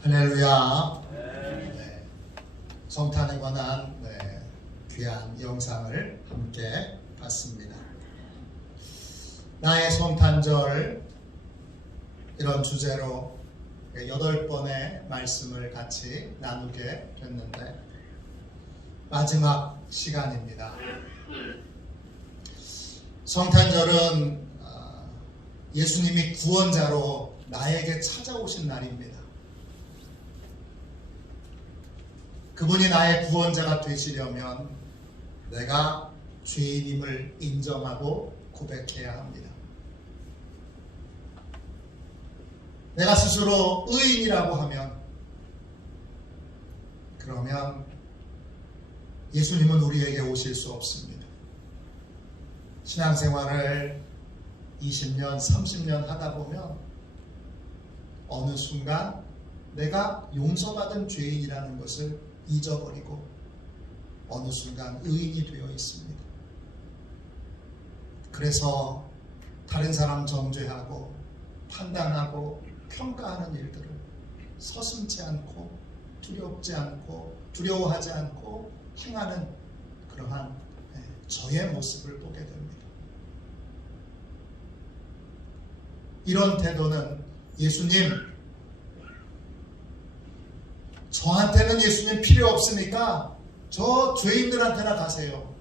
할렐루야. 성탄에 관한 귀한 영상을 함께 봤습니다. 나의 성탄절, 이런 주제로 8번의 말씀을 같이 나누게 됐는데 마지막 시간입니다. 성탄절은 예수님이 구원자로 나에게 찾아오신 날입니다. 그분이 나의 구원자가 되시려면 내가 죄인임을 인정하고 고백해야 합니다. 내가 스스로 의인이라고 하면, 그러면 예수님은 우리에게 오실 수 없습니다. 신앙생활을 20년, 30년 하다 보면 어느 순간 내가 용서받은 죄인이라는 것을 잊어버리고 어느 순간 의인이 되어 있습니다. 그래서 다른 사람 정죄하고 판단하고 평가하는 일들을 서슴지 않고 두렵지 않고 두려워하지 않고 행하는 그러한 저의 모습을 보게 됩니다. 이런 태도는 예수님, 저한테는 예수님 필요 없으니까 저 죄인들한테나 가세요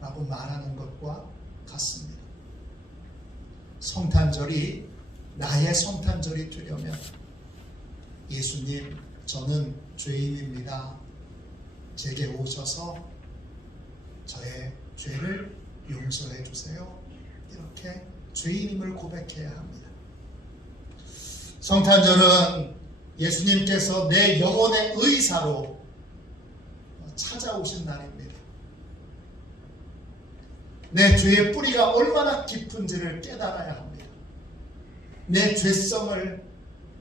라고 말하는 것과 같습니다. 성탄절이 나의 성탄절이 되려면 예수님, 저는 죄인입니다. 제게 오셔서 저의 죄를 용서해 주세요. 이렇게 죄인임을 고백해야 합니다. 성탄절은 예수님께서 내 영혼의 의사로 찾아오신 날입니다. 내 죄의 뿌리가 얼마나 깊은지를 깨달아야 합니다. 내 죄성을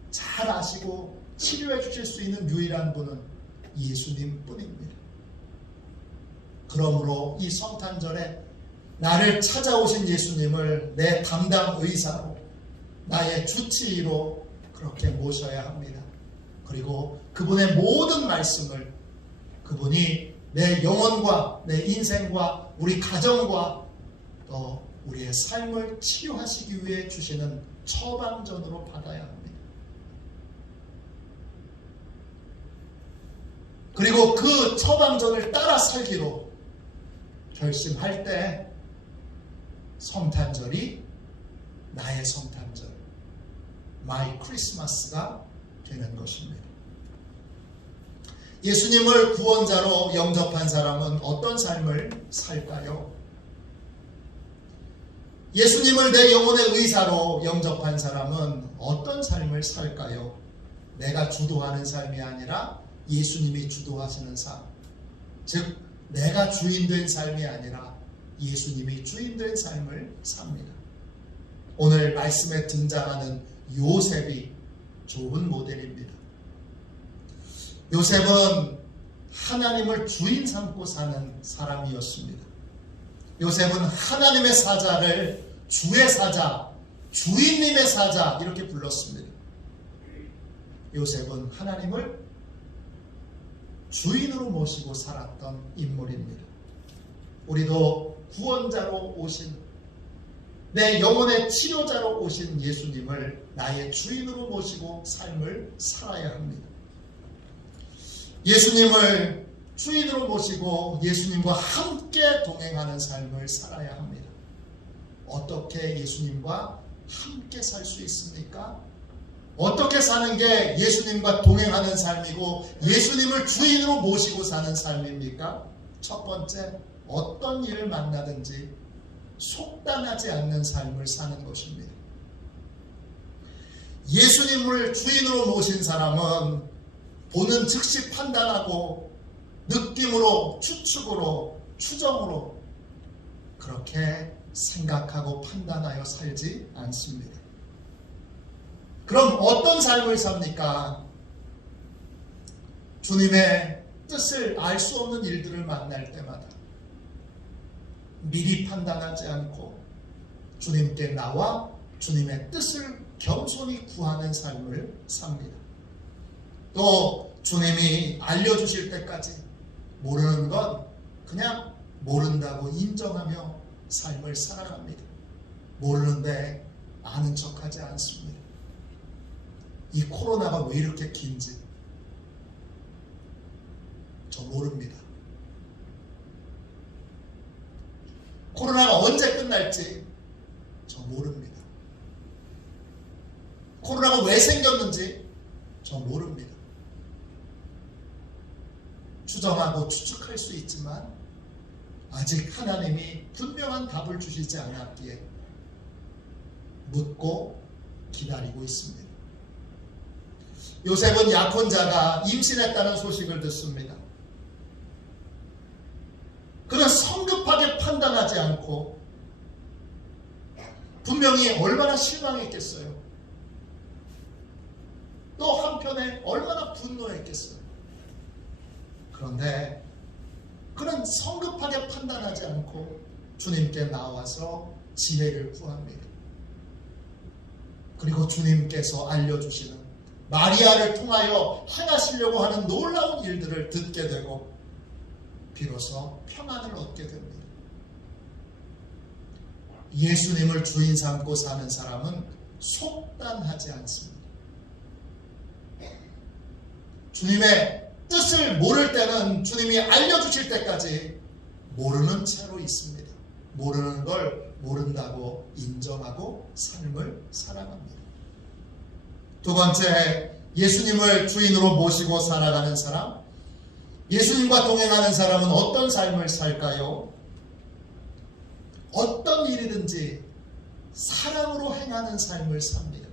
잘 아시고 치료해 주실 수 있는 유일한 분은 예수님 뿐입니다. 그러므로 이 성탄절에 나를 찾아오신 예수님을 내 담당 의사로, 나의 주치의로 그렇게 모셔야 합니다. 그리고 그분의 모든 말씀을, 그분이 내 영혼과 내 인생과 우리 가정과 또 우리의 삶을 치유하시기 위해 주시는 처방전으로 받아야 합니다. 그리고 그 처방전을 따라 살기로 결심할 때 성탄절이 나의 성탄절, 마이 크리스마스가 되는 것입니다. 예수님을 구원자로 영접한 사람은 어떤 삶을 살까요? 예수님을 내 영혼의 의사로 영접한 사람은 어떤 삶을 살까요? 내가 주도하는 삶이 아니라 예수님이 주도하시는 삶, 즉 내가 주인된 삶이 아니라 예수님이 주인된 삶을 삽니다. 오늘 말씀에 등장하는 요셉이 좋은 모델입니다. 요셉은 하나님을 주인 삼고 사는 사람이었습니다. 요셉은 하나님의 사자를 주의 사자, 주인님의 사자 이렇게 불렀습니다. 요셉은 하나님을 주인으로 모시고 살았던 인물입니다. 우리도 구원자로 오신, 내 영혼의 치료자로 오신 예수님을 나의 주인으로 모시고 삶을 살아야 합니다. 예수님을 주인으로 모시고 예수님과 함께 동행하는 삶을 살아야 합니다. 어떻게 예수님과 함께 살 수 있습니까? 어떻게 사는 게 예수님과 동행하는 삶이고 예수님을 주인으로 모시고 사는 삶입니까? 첫 번째, 어떤 일을 만나든지 속단하지 않는 삶을 사는 것입니다. 예수님을 주인으로 모신 사람은 보는 즉시 판단하고 느낌으로, 추측으로, 추정으로 그렇게 생각하고 판단하여 살지 않습니다. 그럼 어떤 삶을 삽니까? 주님의 뜻을 알 수 없는 일들을 만날 때마다 미리 판단하지 않고 주님께 나와 주님의 뜻을 겸손히 구하는 삶을 삽니다. 또 주님이 알려주실 때까지 모르는 건 그냥 모른다고 인정하며 삶을 살아갑니다. 모르는데 아는 척하지 않습니다. 이 코로나가 왜 이렇게 긴지 저 모릅니다. 코로나가 언제 끝날지 저 모릅니다. 코로나가 왜 생겼는지 저 모릅니다. 추정하고 추측할 수 있지만 아직 하나님이 분명한 답을 주시지 않았기에 묻고 기다리고 있습니다. 요셉은 약혼자가 임신했다는 소식을 듣습니다. 그는 성급하게 판단하지 않고 분명히 얼마나 실망했겠어요. 또 한편에 얼마나 분노했겠어요. 그런데 그는 성급하게 판단하지 않고 주님께 나와서 지혜를 구합니다. 그리고 주님께서 알려주시는 마리아를 통하여 행하시려고 하는 놀라운 일들을 듣게 되고 비로소 평안을 얻게 됩니다. 예수님을 주인 삼고 사는 사람은 속단하지 않습니다. 주님의 뜻을 모를 때는 주님이 알려주실 때까지 모르는 채로 있습니다. 모르는 걸 모른다고 인정하고 삶을 살아갑니다. 두 번째, 예수님을 주인으로 모시고 살아가는 사람, 예수님과 동행하는 사람은 어떤 삶을 살까요? 어떤 일이든지 사랑으로 행하는 삶을 삽니다.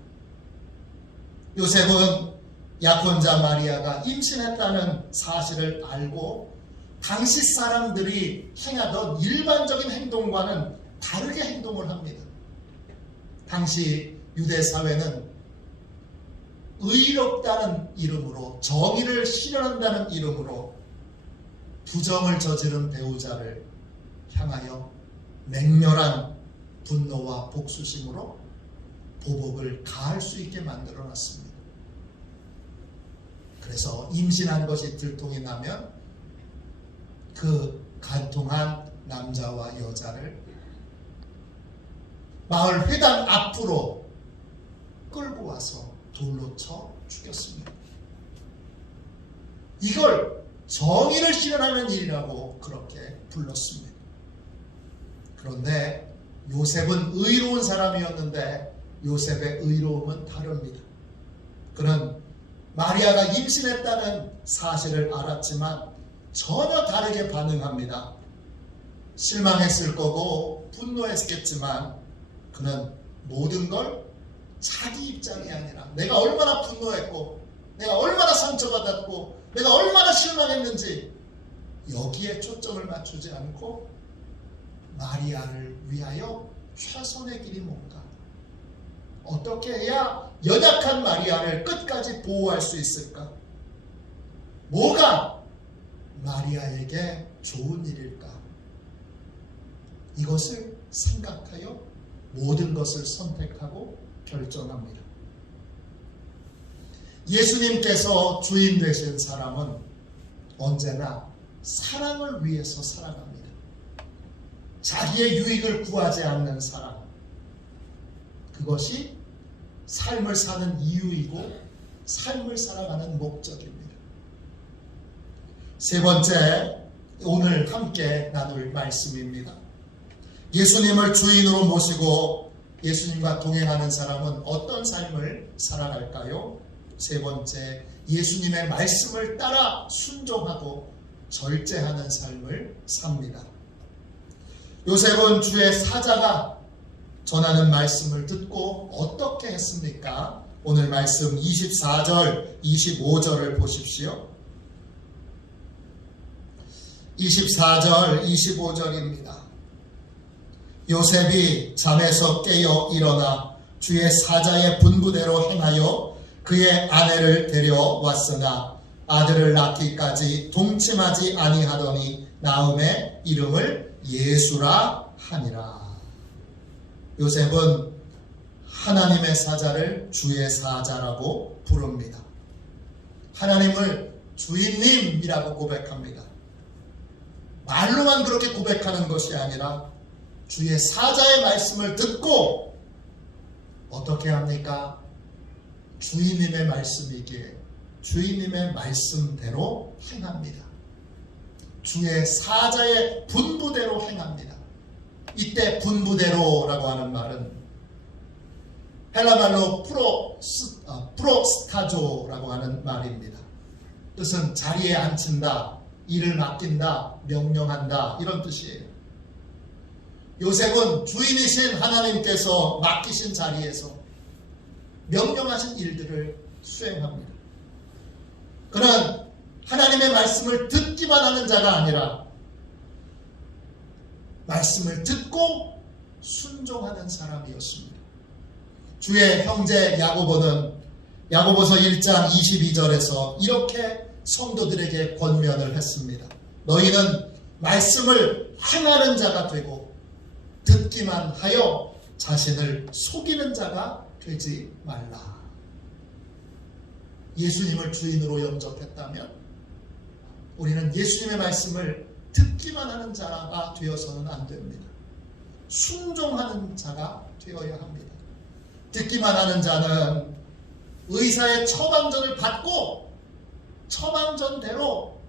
요셉은 약혼자 마리아가 임신했다는 사실을 알고 당시 사람들이 행하던 일반적인 행동과는 다르게 행동을 합니다. 당시 유대 사회는 의롭다는 이름으로, 정의를 실현한다는 이름으로 부정을 저지른 배우자를 향하여 맹렬한 분노와 복수심으로 보복을 가할 수 있게 만들어 놨습니다. 그래서 임신한 것이 들통이 나면 그 간통한 남자와 여자를 마을 회당 앞으로 끌고 와서 돌로 쳐 죽였습니다. 이걸 정의를 실현하는 일이라고 그렇게 불렀습니다. 그런데 요셉은 의로운 사람이었는데 요셉의 의로움은 다릅니다. 그는 마리아가 임신했다는 사실을 알았지만 전혀 다르게 반응합니다. 실망했을 거고 분노했겠지만 그는 모든 걸 자기 입장이 아니라 내가 얼마나 분노했고 내가 얼마나 상처받았고 내가 얼마나 실망했는지 여기에 초점을 맞추지 않고 마리아를 위하여 최선의 길이 뭔가, 어떻게 해야 연약한 마리아를 끝까지 보호할 수 있을까? 뭐가 마리아에게 좋은 일일까? 이것을 생각하여 모든 것을 선택하고 결정합니다. 예수님께서 주인 되신 사람은 언제나 사랑을 위해서 살아갑니다. 자기의 유익을 구하지 않는 사람, 그것이 삶을 사는 이유이고 삶을 살아가는 목적입니다. 세 번째, 오늘 함께 나눌 말씀입니다. 예수님을 주인으로 모시고 예수님과 동행하는 사람은 어떤 삶을 살아갈까요? 세 번째, 예수님의 말씀을 따라 순종하고 절제하는 삶을 삽니다. 요셉은 주의 사자가 전하는 말씀을 듣고 어떻게 했습니까? 오늘 말씀 24절, 25절을 보십시오. 24절, 25절입니다. 요셉이 잠에서 깨어 일어나 주의 사자의 분부대로 행하여 그의 아내를 데려왔으나 아들을 낳기까지 동침하지 아니하더니 나음의 이름을 예수라 하니라. 요셉은 하나님의 사자를 주의 사자라고 부릅니다. 하나님을 주인님이라고 고백합니다. 말로만 그렇게 고백하는 것이 아니라 주의 사자의 말씀을 듣고 어떻게 합니까? 주인님의 말씀이기에 주인님의 말씀대로 행합니다. 주의 사자의 분부대로 행합니다. 이때 분부대로라고 하는 말은 헬라말로 프로스타조라고 하는 말입니다. 뜻은 자리에 앉힌다, 일을 맡긴다, 명령한다, 이런 뜻이에요. 요셉은 주인이신 하나님께서 맡기신 자리에서 명령하신 일들을 수행합니다. 그는 하나님의 말씀을 듣기만 하는 자가 아니라 말씀을 듣고 순종하는 사람이었습니다. 주의 형제 야고보는 야고보서 1장 22절에서 이렇게 성도들에게 권면을 했습니다. 너희는 말씀을 행하는 자가 되고 듣기만 하여 자신을 속이는 자가 되지 말라. 예수님을 주인으로 영접했다면 우리는 예수님의 말씀을 듣기만 하는 자가 되어서는 안 됩니다. 순종하는 자가 되어야 합니다. 듣기만 하는 자는 의사의 처방전을 받고 처방전대로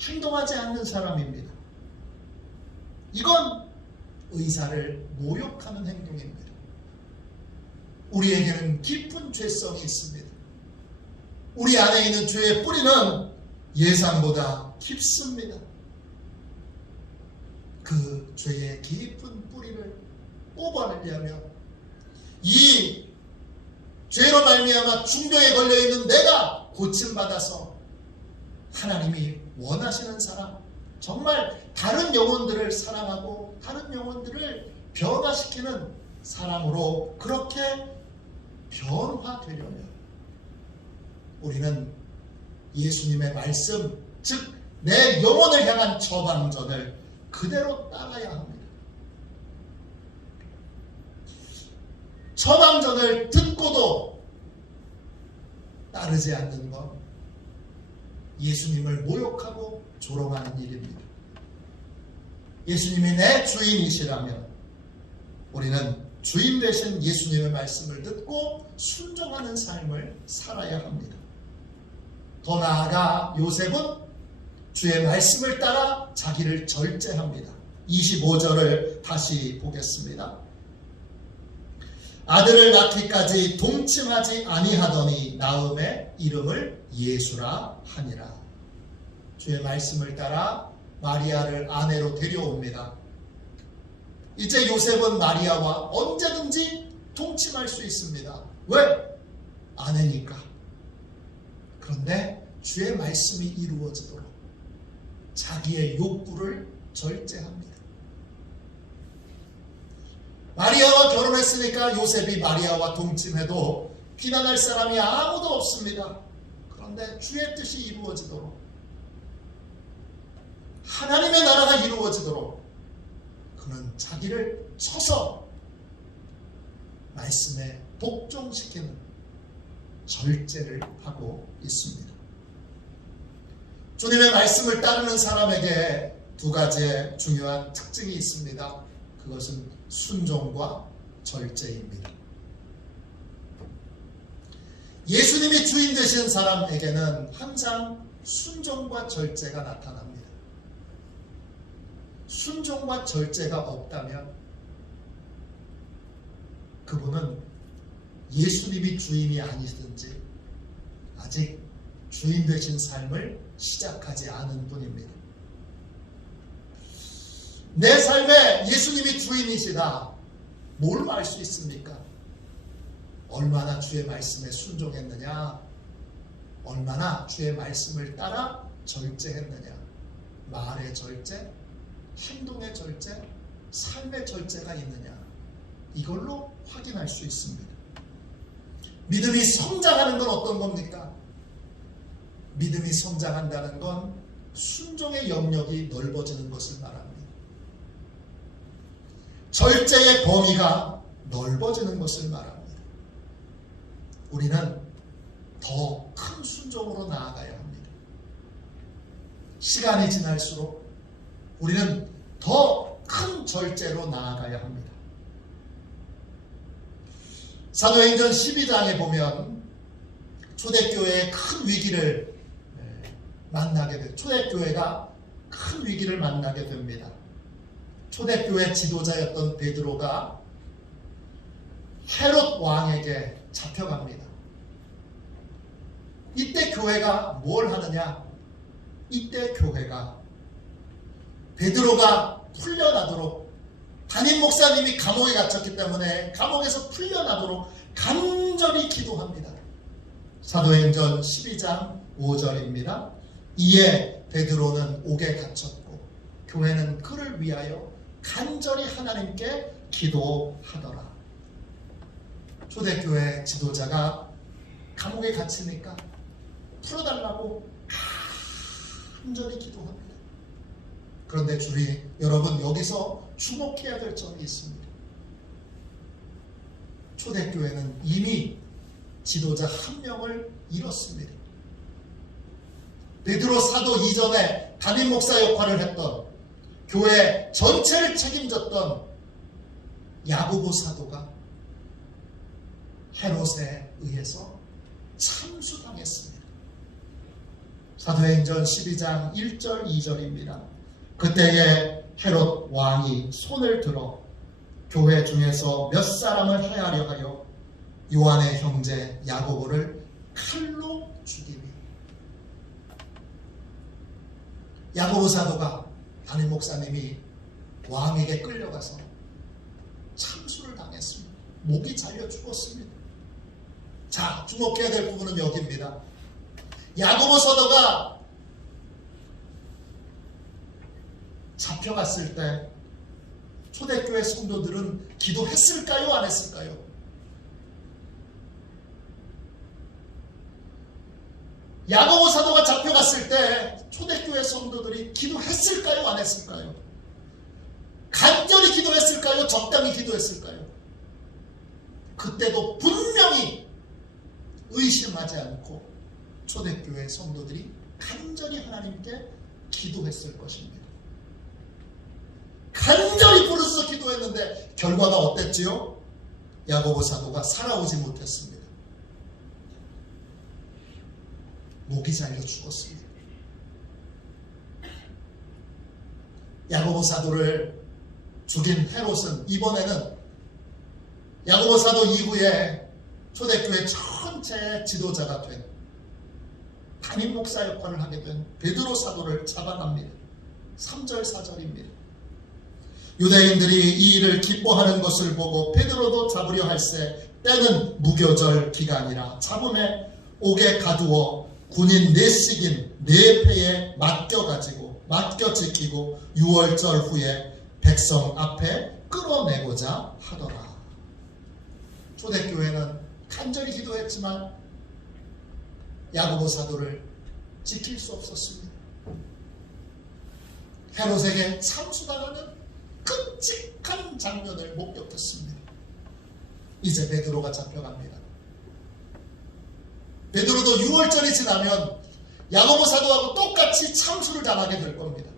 행동하지 않는 사람입니다. 이건 의사를 모욕하는 행동입니다. 우리에게는 깊은 죄성이 있습니다. 우리 안에 있는 죄의 뿌리는 예상보다 깊습니다. 그 죄의 깊은 뿌리를 뽑아내려면 이 죄로 말미암아 중병에 걸려있는 내가 고침받아서 하나님이 원하시는 사람, 정말 다른 영혼들을 사랑하고 다른 영혼들을 변화시키는 사람으로 그렇게 변화되려면 우리는 예수님의 말씀, 즉 내 영혼을 향한 처방전을 그대로 따라야 합니다. 처방전을 듣고도 따르지 않는 것, 예수님을 모욕하고 조롱하는 일입니다. 예수님이 내 주인이시라면 우리는 주인 되신 예수님의 말씀을 듣고 순종하는 삶을 살아야 합니다. 더 나아가 요셉은 주의 말씀을 따라 자기를 절제합니다. 25절을 다시 보겠습니다. 아들을 낳기까지 동침하지 아니하더니 나음의 이름을 예수라 하니라. 주의 말씀을 따라 마리아를 아내로 데려옵니다. 이제 요셉은 마리아와 언제든지 동침할 수 있습니다. 왜? 아내니까. 그런데 주의 말씀이 이루어지도록 자기의 욕구를 절제합니다. 마리아와 결혼했으니까 요셉이 마리아와 동침해도 비난할 사람이 아무도 없습니다. 그런데 주의 뜻이 이루어지도록, 하나님의 나라가 이루어지도록 그는 자기를 쳐서 말씀에 복종시키는 절제를 하고 있습니다. 주님의 말씀을 따르는 사람에게 두 가지의 중요한 특징이 있습니다. 그것은 순종과 절제입니다. 예수님이 주인 되시는 사람에게는 항상 순종과 절제가 나타납니다. 순종과 절제가 없다면 그분은 예수님이 주인이 아니든지 아직 주인 되신 삶을 시작하지 않은 분입니다. 내 삶에 예수님이 주인이시다. 뭘 알 수 있습니까? 얼마나 주의 말씀에 순종했느냐, 얼마나 주의 말씀을 따라 절제했느냐. 말의 절제, 행동의 절제, 삶의 절제가 있느냐, 이걸로 확인할 수 있습니다. 믿음이 성장하는 건 어떤 겁니까? 믿음이 성장한다는 건 순종의 영역이 넓어지는 것을 말합니다. 절제의 범위가 넓어지는 것을 말합니다. 우리는 더 큰 순종으로 나아가야 합니다. 시간이 지날수록 우리는 더 큰 절제로 나아가야 합니다. 사도행전 12장에 보면 초대교회의 큰 위기를 만나게 됩니다. 초대교회가 큰 위기를 만나게 됩니다. 초대교회 지도자였던 베드로가 헤롯 왕에게 잡혀갑니다. 이때 교회가 뭘 하느냐? 이때 교회가 베드로가 풀려나도록, 담임 목사님이 감옥에 갇혔기 때문에 감옥에서 풀려나도록 간절히 기도합니다. 사도행전 12장 5절입니다. 이에 베드로는 옥에 갇혔고 교회는 그를 위하여 간절히 하나님께 기도하더라. 초대교회 지도자가 감옥에 갇히니까 풀어달라고 간절히 기도합니다. 그런데 여러분, 여기서 주목해야 될 점이 있습니다. 초대교회는 이미 지도자 한 명을 잃었습니다. 베드로 사도 이전에 담임 목사 역할을 했던, 교회 전체를 책임졌던 야고보 사도가 헤롯에 의해서 참수당했습니다. 사도행전 12장 1절 2절입니다. 그때에 헤롯 왕이 손을 들어 교회 중에서 몇 사람을 해하려 하여 요한의 형제 야고보를 칼로 죽이니, 야고보 사도가, 담임 목사님이 왕에게 끌려가서 참수를 당했습니다. 목이 잘려 죽었습니다. 자, 주목해야 될 부분은 여기입니다. 야고보 사도가 잡혀갔을 때 초대교회 성도들은 기도했을까요? 안 했을까요? 야고보 사도가 잡혀갔을 때 초대교회 성도들이 기도했을까요? 안 했을까요? 간절히 기도했을까요? 적당히 기도했을까요? 그때도 분명히 의심하지 않고 초대교회 성도들이 간절히 하나님께 기도했을 것입니다. 간절히 부르짖어 기도했는데 결과가 어땠지요? 야고보 사도가 살아오지 못했습니다. 목이 잘려 죽었습니다. 야고보 사도를 죽인 헤롯은 이번에는 야고보 사도 이후에 초대교회 전체의 지도자가 된, 담임 목사 역할을 하게 된 베드로 사도를 잡아갑니다. 3절 4절입니다. 유대인들이 이 일을 기뻐하는 것을 보고 베드로도 잡으려 할세 때는 무교절 기간이라 잡음에 옥에 가두어 군인 4씩인 4패에 맡겨 지키고 6월절 후에 백성 앞에 끌어내고자 하더라. 초대교회는 간절히 기도했지만 야고보 사도를 지킬 수 없었습니다. 헤롯에게 참수당하는 끔찍한 장면을 목격했습니다. 이제 베드로가 잡혀갑니다. 베드로도 6월절이 지나면 야고보 사도하고 똑같이 참수를 당하게 될 겁니다.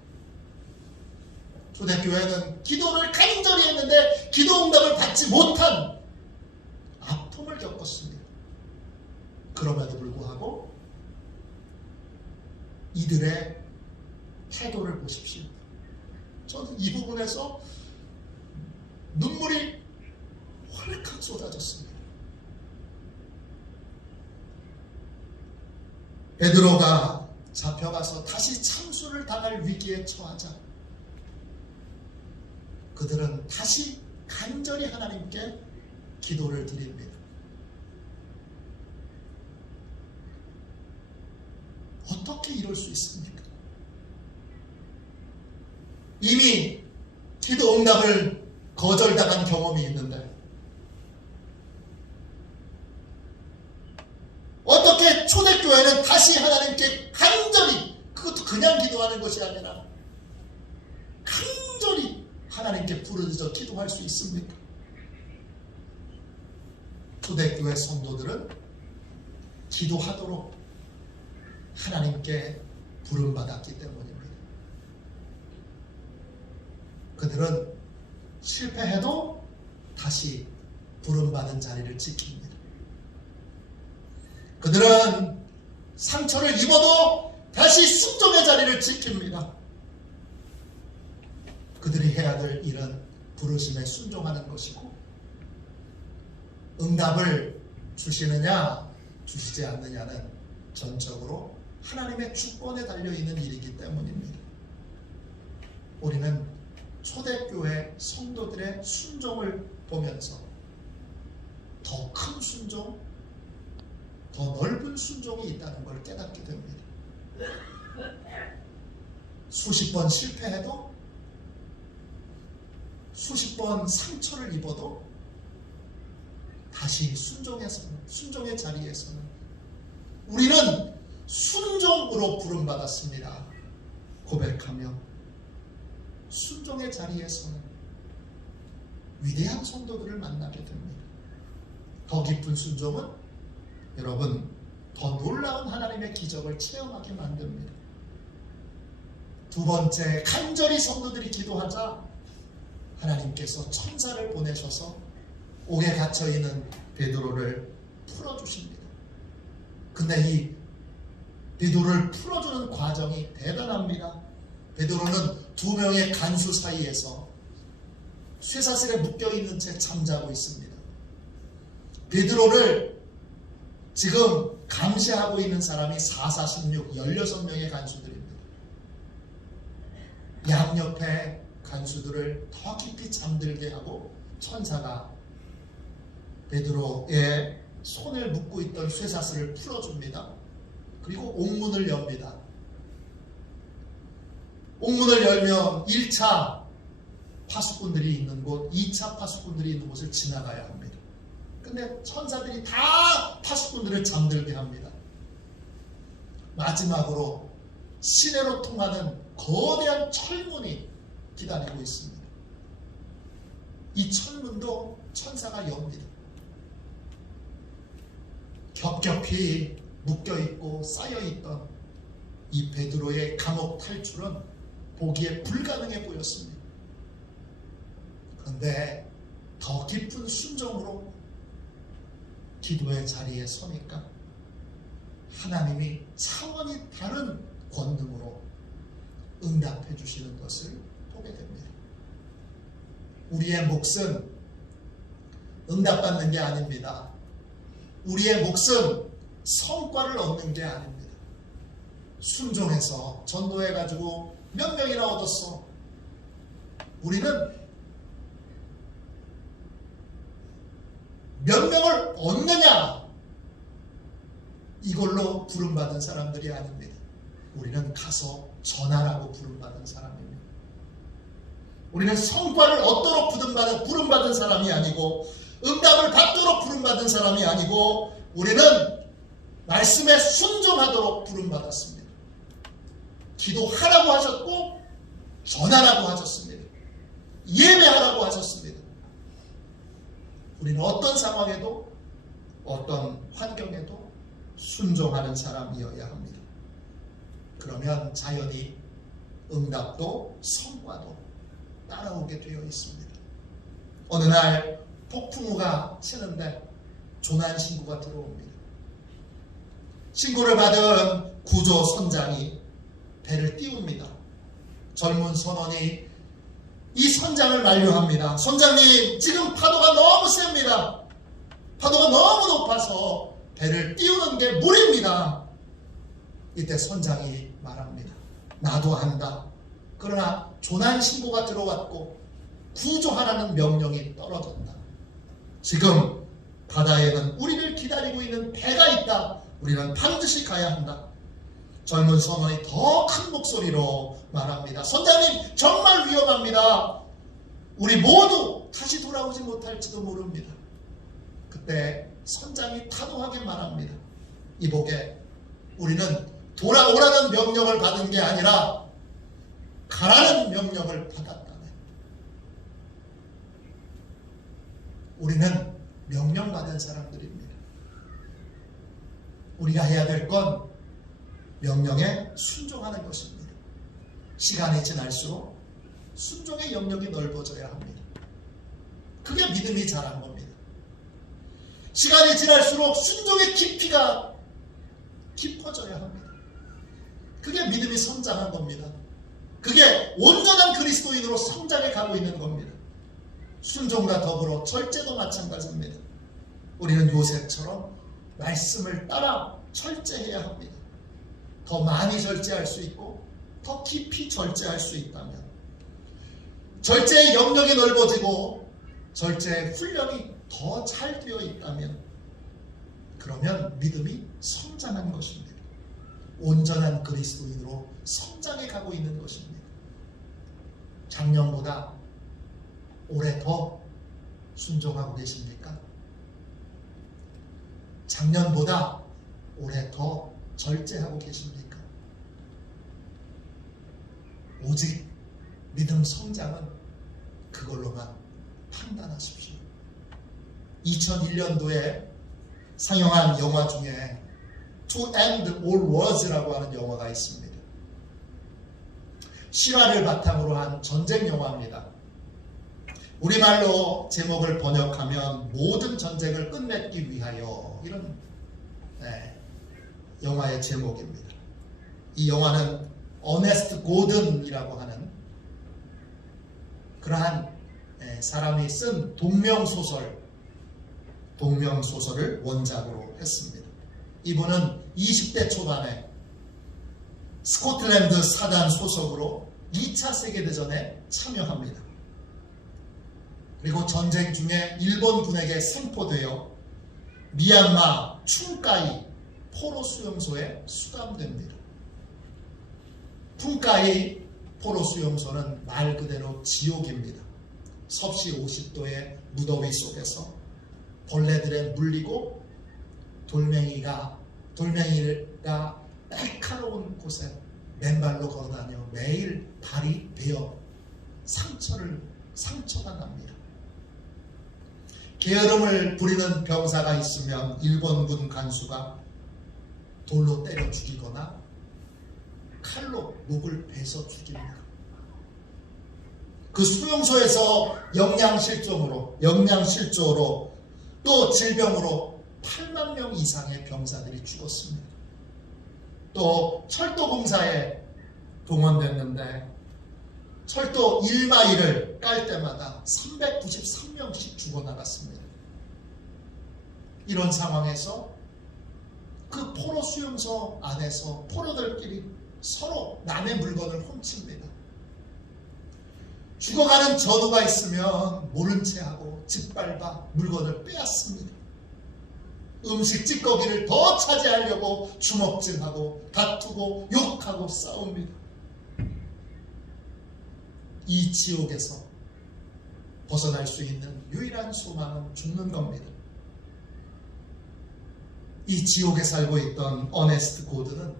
초대교회는 기도를 간절히 했는데 기도 응답을 받지 못한 아픔을 겪었습니다. 그럼에도 불구하고 이들의 태도를 보십시오. 저는 이 부분에서 눈물이 헐컥 쏟아졌습니다. 베드로가 잡혀가서 다시 참수를 당할 위기에 처하자 그들은 다시 간절히 하나님께 기도를 드립니다. 어떻게 이럴 수 있습니까? 이미 기도 응답을 거절당한 경험이 있는데 어떻게 초대교회는 다시 하나님께 간절히, 그것도 그냥 기도하는 것이 아니라 간절히 하나님께 부르짖어 기도할 수 있습니까? 초대교회 성도들은 기도하도록 하나님께 부름받았기 때문입니다. 그들은 실패해도 다시 부름받은 자리를 지킵니다. 그들은 상처를 입어도 다시 순종의 자리를 지킵니다. 그들이 해야 될 일은 부르심에 순종하는 것이고, 응답을 주시느냐 주시지 않느냐는 전적으로 하나님의 주권에 달려있는 일이기 때문입니다. 우리는 초대교회 성도들의 순종을 보면서 더 큰 순종, 더 넓은 순종이 있다는 걸 깨닫게 됩니다. 수십 번 실패해도, 수십 번 상처를 입어도 다시 순종의 자리에서는 우리는 순종으로 부름받았습니다. 고백하며 순종의 자리에서는 위대한 성도들을 만나게 됩니다. 더 깊은 순종은 여러분 더 놀라운 하나님의 기적을 체험하게 만듭니다. 두 번째, 간절히 성도들이 기도하자 하나님께서 천사를 보내셔서 옥에 갇혀있는 베드로를 풀어주십니다. 근데 이 베드로를 풀어주는 과정이 대단합니다. 베드로는 두 명의 간수 사이에서 쇠사슬에 묶여있는 채 잠자고 있습니다. 베드로를 지금 감시하고 있는 사람이 446, 16명의 간수들입니다. 양옆에 간수들을 더 깊이 잠들게 하고 천사가 베드로의 손을 묶고 있던 쇠사슬을 풀어줍니다. 그리고 옥문을 엽니다. 옥문을 열면 1차 파수꾼들이 있는 곳, 2차 파수꾼들이 있는 곳을 지나가야 합니다. 근데 천사들이 다 파수꾼들을 잠들게 합니다. 마지막으로 시내로 통하는 거대한 철문이 기다리고 있습니다. 이 철문도 천사가 엽니다. 겹겹이 묶여있고 쌓여있던 이 베드로의 감옥 탈출은 보기에 불가능해 보였습니다. 그런데 더 깊은 순종으로 기도의 자리에 서니까 하나님이 차원이 다른 권능으로 응답해 주시는 것을 보게 됩니다. 우리의 몫은 응답받는 게 아닙니다. 우리의 몫은 성과를 얻는 게 아닙니다. 순종해서 전도해가지고 몇 명이나 얻었어. 우리는 몇 명을 얻느냐, 이걸로 부름받은 사람들이 아닙니다. 우리는 가서 전하라고 부름받은 사람입니다. 우리는 성과를 얻도록 부름받은 사람이 아니고, 응답을 받도록 부름받은 사람이 아니고, 우리는 말씀에 순종하도록 부름받았습니다. 기도하라고 하셨고 전하라고 하셨습니다. 예배하라고 하셨습니다. 우리는 어떤 상황에도 어떤 환경에도 순종하는 사람이어야 합니다. 그러면 자연히 응답도 성과도 따라오게 되어 있습니다. 어느 날 폭풍우가 치는데 조난 신고가 들어옵니다. 신고를 받은 구조 선장이 배를 띄웁니다. 젊은 선원이 이 선장을 만류합니다. 선장님, 지금 파도가 너무 셉니다. 파도가 너무 높아서 배를 띄우는 게 무리입니다. 이때 선장이 말합니다. 나도 한다. 그러나 조난 신고가 들어왔고 구조하라는 명령이 떨어졌다. 지금 바다에는 우리를 기다리고 있는 배가 있다. 우리는 반드시 가야 한다. 젊은 선원이 더 큰 목소리로 말합니다. 선장님, 정말 위험합니다. 우리 모두 다시 돌아오지 못할지도 모릅니다. 그때 선장이 단호하게 말합니다. 이보게, 우리는 돌아오라는 명령을 받은 게 아니라 가라는 명령을 받았다네. 우리는 명령받은 사람들입니다. 우리가 해야 될 건 명령에 순종하는 것입니다. 시간이 지날수록 순종의 영역이 넓어져야 합니다. 그게 믿음이 자란 겁니다. 시간이 지날수록 순종의 깊이가 깊어져야 합니다. 그게 믿음이 성장한 겁니다. 그게 온전한 그리스도인으로 성장해 가고 있는 겁니다. 순종과 더불어 절제도 마찬가지입니다. 우리는 요셉처럼 말씀을 따라 절제해야 합니다. 더 많이 절제할 수 있고 더 깊이 절제할 수 있다면, 절제의 영역이 넓어지고 절제의 훈련이 더 잘 되어 있다면, 그러면 믿음이 성장한 것입니다. 온전한 그리스도인으로 성장해 가고 있는 것입니다. 작년보다 올해 더 순종하고 계십니까? 작년보다 올해 더 절제하고 계십니까? 오직 믿음 성장은 그걸로만 판단하십시오. 2001년도에 상영한 영화 중에 To End All Wars라고 하는 영화가 있습니다. 실화를 바탕으로 한 전쟁 영화입니다. 우리말로 제목을 번역하면 모든 전쟁을 끝맺기 위하여, 이런 영화의 제목입니다. 이 영화는 어네스트 고든이라고 하는 그러한 사람이 쓴 동명소설을 원작으로 했습니다. 이분은 20대 초반에 스코틀랜드 사단 소속으로 2차 세계대전에 참여합니다. 그리고 전쟁 중에 일본군에게 생포되어 미얀마 춘까이 포로 수용소에 수감됩니다. 춘까이 포로 수용소는 말 그대로 지옥입니다. 섭씨 50도의 무더위 속에서 벌레들에 물리고 돌멩이가 날카로운 곳에 맨발로 걸어다녀 매일 발이 베어 상처가 납니다. 게으름을 부리는 병사가 있으면 일본군 간수가 돌로 때려 죽이거나 칼로 목을 베서 죽입니다. 그 수용소에서 영양실조로 또 질병으로 8만 명 이상의 병사들이 죽었습니다. 또 철도공사에 동원됐는데 철도 1마일을 깔 때마다 393명씩 죽어나갔습니다. 이런 상황에서 그 포로 수용소 안에서 포로들끼리 서로 남의 물건을 훔칩니다. 죽어가는 전우가 있으면 모른 체하고 짓밟아 물건을 빼앗습니다. 음식 찌꺼기를 더 차지하려고 주먹질하고 다투고 욕하고 싸웁니다. 이 지옥에서 벗어날 수 있는 유일한 소망은 죽는 겁니다. 이 지옥에 살고 있던 어네스트 고든은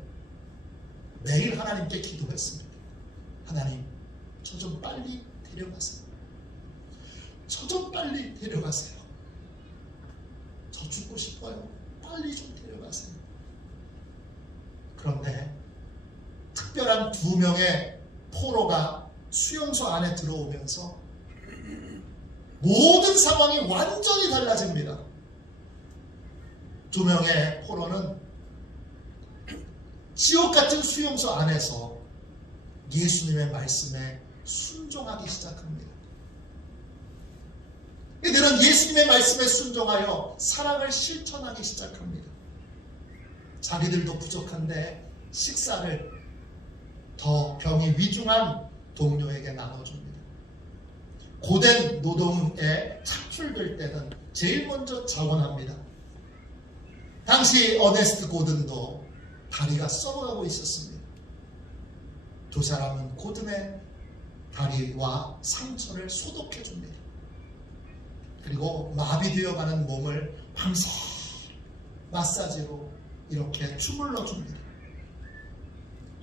매일 하나님께 기도했습니다. 하나님, 저 좀 빨리 데려가세요. 저 좀 빨리 데려가세요. 저 죽고 싶어요. 빨리 좀 데려가세요. 그런데 특별한 2명의 포로가 수용소 안에 들어오면서 모든 상황이 완전히 달라집니다. 2명의 포로는 지옥 같은 수용소 안에서 예수님의 말씀에 순종하기 시작합니다. 이들은 예수님의 말씀에 순종하여 사랑을 실천하기 시작합니다. 자기들도 부족한데 식사를 더 병이 위중한 동료에게 나눠줍니다. 고된 노동에 착출될 때는 제일 먼저 자원합니다. 당시 어네스트 고든도 다리가 썩어가고 있었습니다. 2 사람은 고든의 다리와 상처를 소독해 줍니다. 그리고 마비되어가는 몸을 밤새 마사지로 이렇게 주물러 줍니다.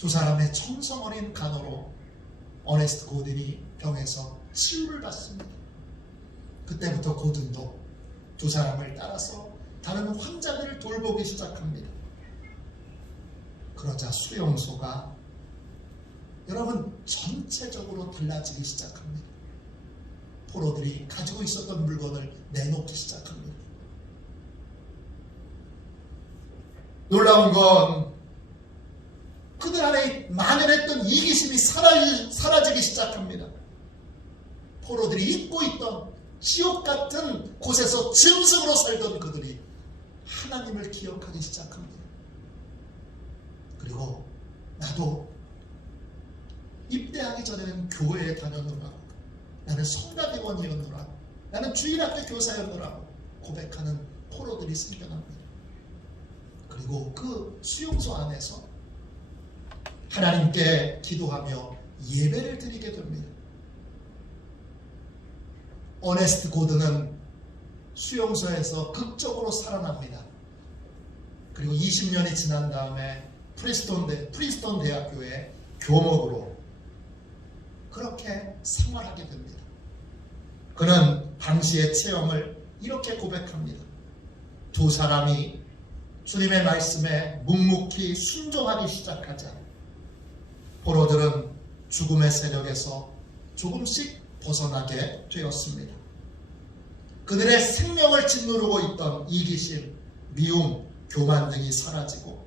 2 사람의 청성어린 간호로 어네스트 고든이 병에서 치유를 받습니다. 그때부터 고든도 2 사람을 따라서 다른 환자들을 돌보기 시작합니다. 그러자 수용소가 여러분 전체적으로 달라지기 시작합니다. 포로들이 가지고 있었던 물건을 내놓기 시작합니다. 놀라운 건 그들 안에 만연했던 이기심이 사라지기 시작합니다. 포로들이 잊고 있던 지옥 같은 곳에서 짐승으로 살던 그들이 하나님을 기억하기 시작합니다. 그리고 나도 입대하기 전에는 교회에 다녔노라, 나는 성가대원이었노라, 나는 주일학교 교사였노라고 고백하는 포로들이 생겨납니다. 그리고 그 수용소 안에서 하나님께 기도하며 예배를 드리게 됩니다. 어네스트 고드는 수용소에서 극적으로 살아납니다. 그리고 20년이 지난 다음에 프린스턴 대학교의 교목으로 그렇게 생활하게 됩니다. 그는 당시의 체험을 이렇게 고백합니다. 두 사람이 주님의 말씀에 묵묵히 순종하기 시작하자 포로들은 죽음의 세력에서 조금씩 벗어나게 되었습니다. 그들의 생명을 짓누르고 있던 이기심, 미움, 교만 등이 사라지고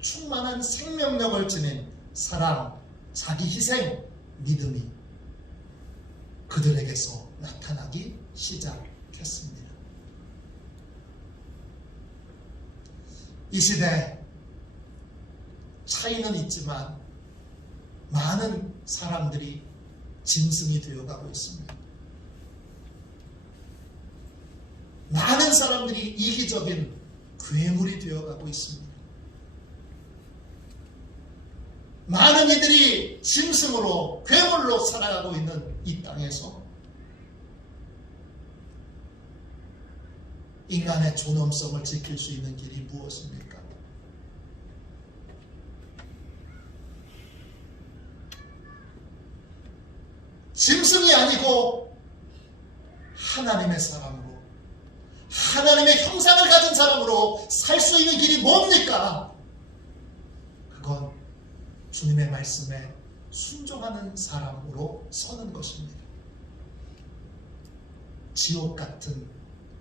충만한 생명력을 지닌 사랑, 자기 희생, 믿음이 그들에게서 나타나기 시작했습니다. 이 시대 차이는 있지만 많은 사람들이 짐승이 되어가고 있습니다. 많은 사람들이 이기적인 괴물이 되어가고 있습니다. 많은 이들이 짐승으로 괴물로 살아가고 있는 이 땅에서 인간의 존엄성을 지킬 수 있는 길이 무엇입니까? 짐승이 아니고 하나님의 사람으로, 하나님의 형상을 가진 사람으로 살 수 있는 길이 뭡니까? 그건 주님의 말씀에 순종하는 사람으로 서는 것입니다. 지옥 같은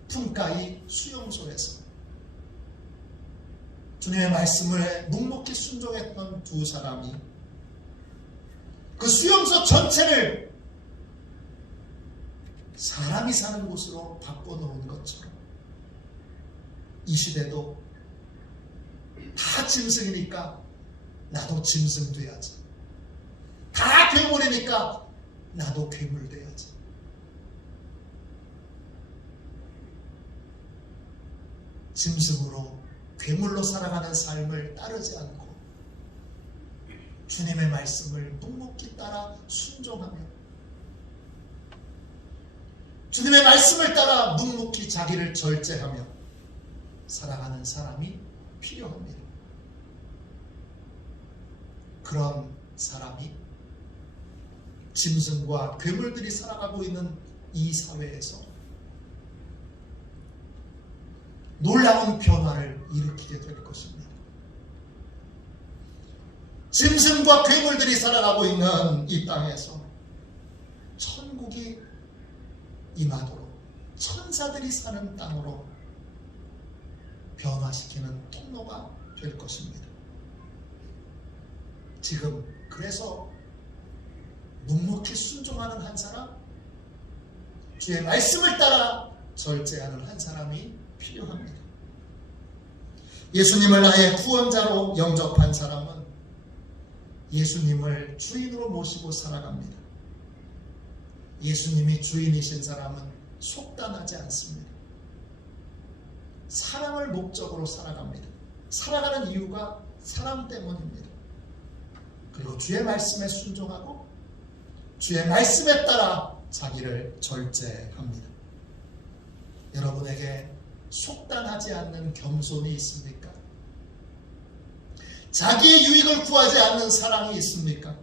풍가의 수용소에서 주님의 말씀을 묵묵히 순종했던 두 사람이 그 수용소 전체를 사람이 사는 곳으로 바꿔놓은 것처럼 이 시대도 다 짐승이니까 나도 짐승 돼야지. 다 괴물이니까 나도 괴물 돼야지. 짐승으로 괴물로 살아가는 삶을 따르지 않고 주님의 말씀을 묵묵히 따라 순종하며 주님의 말씀을 따라 묵묵히 자기를 절제하며 살아가는 사람이 필요합니다. 그런 사람이 짐승과 괴물들이 살아가고 있는 이 사회에서 놀라운 변화를 일으키게 될 것입니다. 짐승과 괴물들이 살아가고 있는 이 땅에서 천국이 임하도록 천사들이 사는 땅으로 변화시키는 통로가 될 것입니다. 지금 그래서 묵묵히 순종하는 한 사람, 주의 말씀을 따라 절제하는 한 사람이 필요합니다. 예수님을 나의 구원자로 영접한 사람은 예수님을 주인으로 모시고 살아갑니다. 예수님이 주인이신 사람은 속단하지 않습니다. 사랑을 목적으로 살아갑니다. 살아가는 이유가 사랑 때문입니다. 그리고 주의 말씀에 순종하고 주의 말씀에 따라 자기를 절제합니다. 여러분에게 속단하지 않는 겸손이 있습니까? 자기의 유익을 구하지 않는 사랑이 있습니까?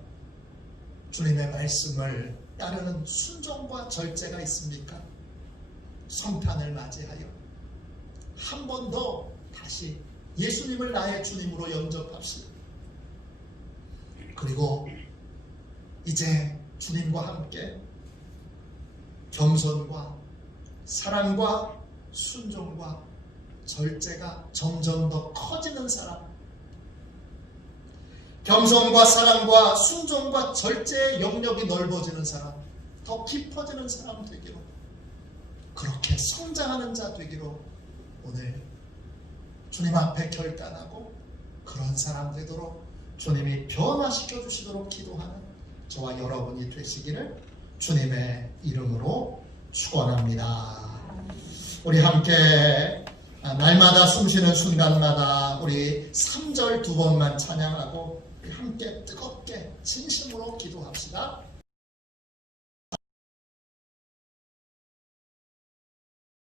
주님의 말씀을 따르는 순종과 절제가 있습니까? 성탄을 맞이하여 한 번 더 다시 예수님을 나의 주님으로 영접합시다. 그리고 이제 주님과 함께 겸손과 사랑과 순종과 절제가 점점 더 커지는 사람, 겸손과 사랑과 순종과 절제의 영역이 넓어지는 사람, 더 깊어지는 사람 되기로, 그렇게 성장하는 자 되기로 오늘 주님 앞에 결단하고 그런 사람 되도록 주님이 변화시켜 주시도록 기도하는 저와 여러분이 되시기를 주님의 이름으로 축원합니다. 우리 함께 날마다 숨쉬는 순간마다 우리 3절 2번만 찬양하고 함께 뜨겁게 진심으로 기도합시다.